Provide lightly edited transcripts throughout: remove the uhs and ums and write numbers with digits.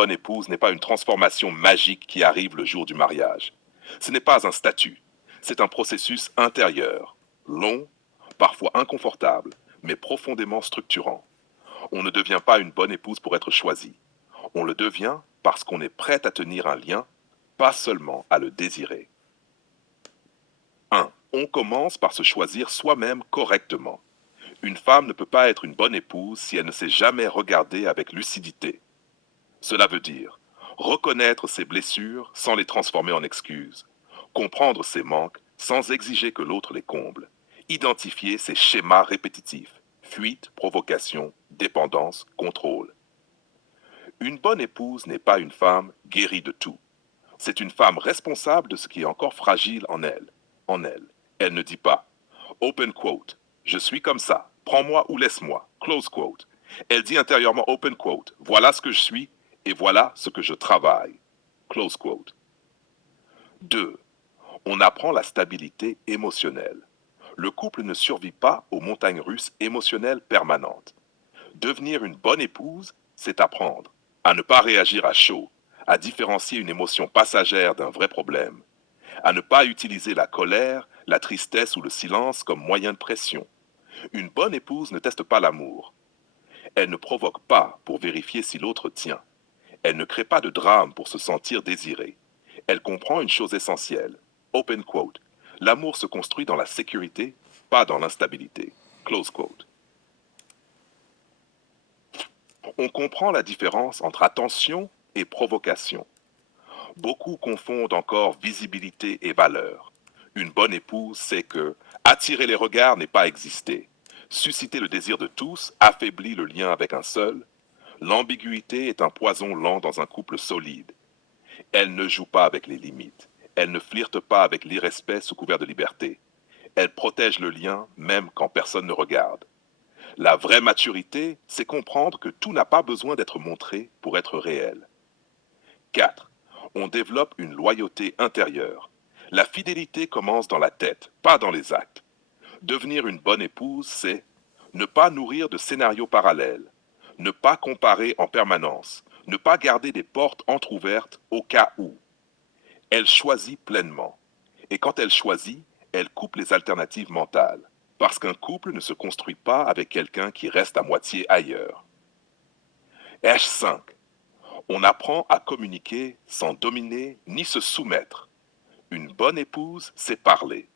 bonne épouse n'est pas une transformation magique qui arrive le jour du mariage. Ce n'est pas un statut, c'est un processus intérieur, long, parfois inconfortable, mais profondément structurant. On ne devient pas une bonne épouse pour être choisi. On le devient parce qu'on est prêt à tenir un lien, pas seulement à le désirer. 1. On commence par se choisir soi-même correctement. Une femme ne peut pas être une bonne épouse si elle ne s'est jamais regardée avec lucidité. Cela veut dire reconnaître ses blessures sans les transformer en excuses, comprendre ses manques sans exiger que l'autre les comble, identifier ses schémas répétitifs, fuite, provocation, dépendance, contrôle. Une bonne épouse n'est pas une femme guérie de tout. C'est une femme responsable de ce qui est encore fragile en elle. En elle. Elle ne dit pas open quote, je suis comme ça, prends-moi ou laisse-moi, close quote. Elle dit intérieurement open quote, voilà ce que je suis et voilà ce que je travaille, close quote. 2. On apprend la stabilité émotionnelle. Le couple ne survit pas aux montagnes russes émotionnelles permanentes. Devenir une bonne épouse, c'est apprendre à ne pas réagir à chaud, à différencier une émotion passagère d'un vrai problème, à ne pas utiliser la colère, la tristesse ou le silence comme moyen de pression. Une bonne épouse ne teste pas l'amour. Elle ne provoque pas pour vérifier si l'autre tient. Elle ne crée pas de drame pour se sentir désirée. Elle comprend une chose essentielle. Open quote. L'amour se construit dans la sécurité, pas dans l'instabilité. Close quote. On comprend la différence entre attention et provocation. Beaucoup confondent encore visibilité et valeur. Une bonne épouse sait que attirer les regards n'est pas exister. Susciter le désir de tous affaiblit le lien avec un seul. L'ambiguïté est un poison lent dans un couple solide. Elle ne joue pas avec les limites. Elle ne flirte pas avec l'irrespect sous couvert de liberté. Elle protège le lien même quand personne ne regarde. La vraie maturité, c'est comprendre que tout n'a pas besoin d'être montré pour être réel. 4. On développe une loyauté intérieure. La fidélité commence dans la tête, pas dans les actes. Devenir une bonne épouse, c'est ne pas nourrir de scénarios parallèles, ne pas comparer en permanence, ne pas garder des portes entr'ouvertes au cas où. Elle choisit pleinement. Et quand elle choisit, elle coupe les alternatives mentales. Parce qu'un couple ne se construit pas avec quelqu'un qui reste à moitié ailleurs. H5. On apprend à communiquer sans dominer ni se soumettre. Une bonne épouse sait parler,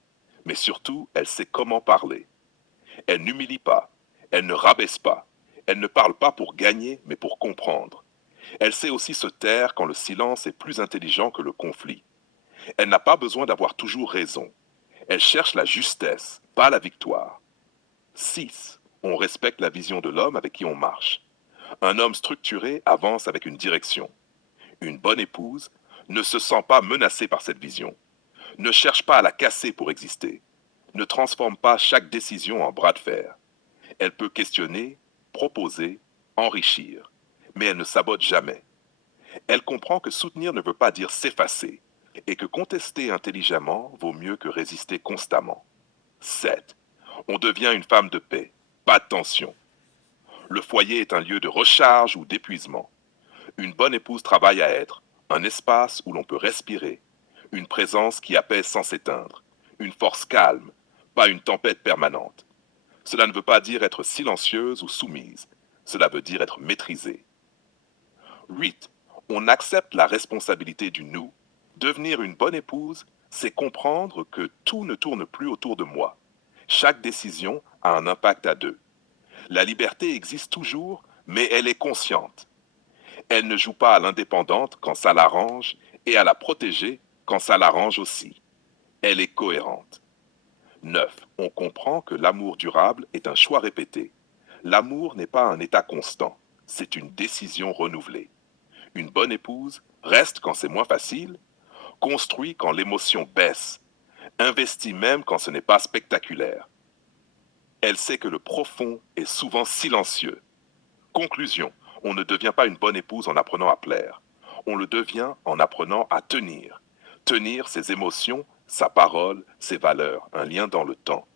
mais surtout, elle sait comment parler. Elle n'humilie pas, elle ne rabaisse pas, elle ne parle pas pour gagner, mais pour comprendre. Elle sait aussi se taire quand le silence est plus intelligent que le conflit. Elle n'a pas besoin d'avoir toujours raison. Elle cherche la justesse, pas la victoire. 6. On respecte la vision de l'homme avec qui on marche. Un homme structuré avance avec une direction. Une bonne épouse ne se sent pas menacée par cette vision, ne cherche pas à la casser pour exister, ne transforme pas chaque décision en bras de fer. Elle peut questionner, proposer, enrichir, mais elle ne sabote jamais. Elle comprend que soutenir ne veut pas dire s'effacer, et que contester intelligemment vaut mieux que résister constamment. 7. On devient une femme de paix, pas de tension. Le foyer est un lieu de recharge ou d'épuisement. Une bonne épouse travaille à être un espace où l'on peut respirer, une présence qui apaise sans s'éteindre, une force calme, pas une tempête permanente. Cela ne veut pas dire être silencieuse ou soumise, cela veut dire être maîtrisée. 8. On accepte la responsabilité du nous. Devenir une bonne épouse, c'est comprendre que tout ne tourne plus autour de moi. Chaque décision a un impact à deux. La liberté existe toujours, mais elle est consciente. Elle ne joue pas à l'indépendante quand ça l'arrange et à la protéger quand ça l'arrange aussi. Elle est cohérente. 9. On comprend que l'amour durable est un choix répété. L'amour n'est pas un état constant, c'est une décision renouvelée. Une bonne épouse reste quand c'est moins facile, construit quand l'émotion baisse, investit même quand ce n'est pas spectaculaire. Elle sait que le profond est souvent silencieux. Conclusion, on ne devient pas une bonne épouse en apprenant à plaire. On le devient en apprenant à tenir. Tenir ses émotions, sa parole, ses valeurs, un lien dans le temps.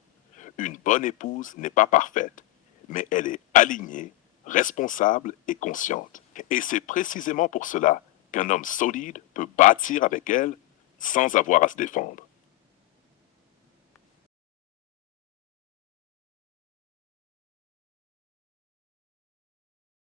Une bonne épouse n'est pas parfaite, mais elle est alignée, responsable et consciente. Et c'est précisément pour cela qu'un homme solide peut bâtir avec elle sans avoir à se défendre.